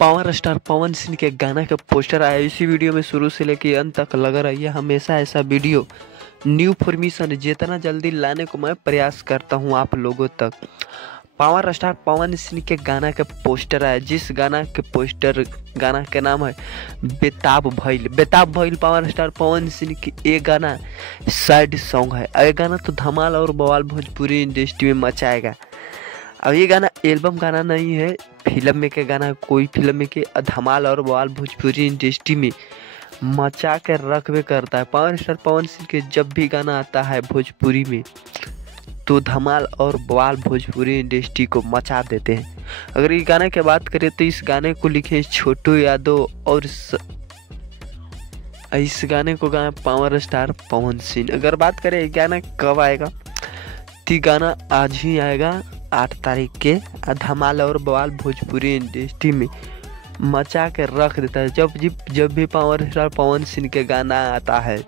Power star Pawan सिंह के गाना का पोस्टर आया। इसी वीडियो में शुरू से लेकर अंत तक लगा रहिए। हमेशा ऐसा वीडियो न्यू फॉर्मेशन जितना जल्दी लाने को मैं प्रयास करता हूं आप लोगों तक। पावर स्टार पवन सिंह के गाना का पोस्टर आया, जिस गाना का नाम है बेताब भइल। पावर स्टार पवन सिंह की ये गाना सैड सॉन्ग है। ये गाना तो धमाल और बवाल भोजपुरी इंडस्ट्री में मचाएगा। अब ये गाना एल्बम गाना नहीं है, फिल्म में के गाना, कोई फिल्म में के धमाल और बवाल भोजपुरी इंडस्ट्री में मचा कर रखबे करता है। पावर स्टार पवन सिंह के जब भी गाना आता है भोजपुरी में तो धमाल और बवाल भोजपुरी इंडस्ट्री को मचा देते हैं। अगर ये गाने की बात करें तो इस गाने को लिखे छोटू यादव और इस गाने को गाया पावर स्टार पवन सिंह। अगर बात करें ये गाना कब आएगा तो गाना आज ही आएगा 8 तारीख के। धमाल और बवाल भोजपुरी इंडस्ट्री में मचा के रख देता है। जब भी पावर स्टार पवन सिंह के गाना आता है